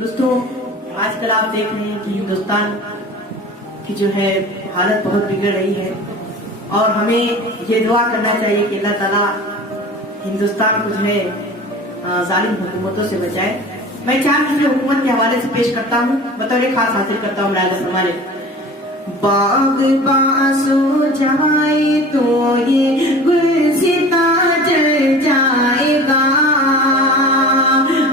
دوستوں آج کل آپ دیکھ رہے ہیں کہ ہندوستان کی جو ہے حالت بہت بگڑ رہی ہے اور ہمیں یہ دعا کرنا چاہیے کہ اللہ تعالیٰ ہندوستان کو جو ہے ظالم حکومتوں سے بچائے. میں 4 چیزیں حکومت کے حوالے سے پیش کرتا ہوں, بطور خاص حاصل کرتا ہوں راجہ ہمارے. باغ باسو جائے تو یہ گلستہ جل جائے گا,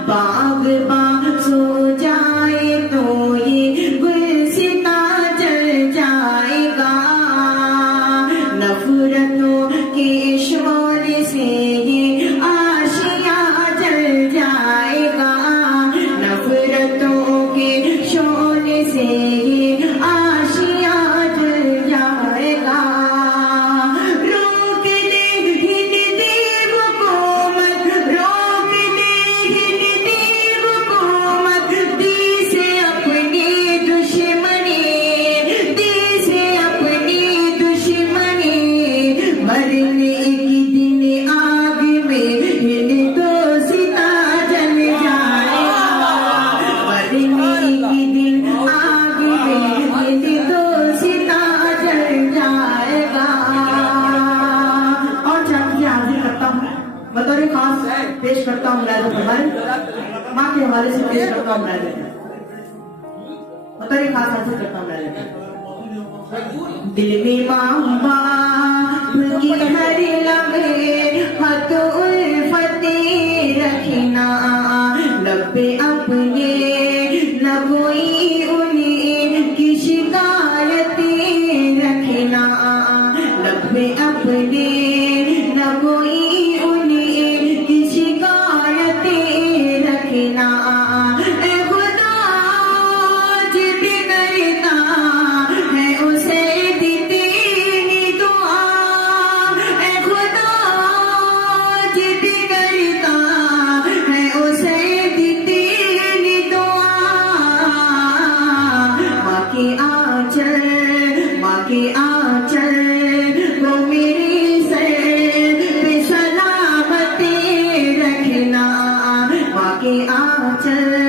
باغ باسو جائے تو یہ گلستہ جل جائے گا, نفرتوں کے شعلے سے یہ آشیاں جل جائے گا, نفرتوں کے شعلے سے یہ آشیاں جل جائے گا. روک دے ہندی حکومت, روک دے ہندی حکومت, دی سے اپنی دشمنی, دی سے اپنی دشمنی, مرنے کی دن آگ میں ہندوستہ جل جائے گا, مرنے کی دن آگ میں ہندوستہ جل جائے گا. اور 4 چیزیں حاضر کرتا ہوں, بطور خاص پیش کرتا ہوں ملازم ہمارے ماں کے حوالے سے پیش کرتا ہوں ملازم, بطور خاص حاصل کرتا ہوں ملازم. دل میں ماں باپ کی ہر لمحے حد الفت رکھنا, لب پہ اپنے نہ کوئی انہیں کی شکایت رکھنا, لب پہ اپنے نہ کوئی انہیں کی شکایت رکھنا. اے خدا جب کرتا ہے اسے دی تیری دعا, اے خدا جب کرتا ہے اسے دی تیری دعا. ماں کے آنچل, ماں کے آنچل وہ میری سر پہ سلامت رکھنا, ماں کے آنچل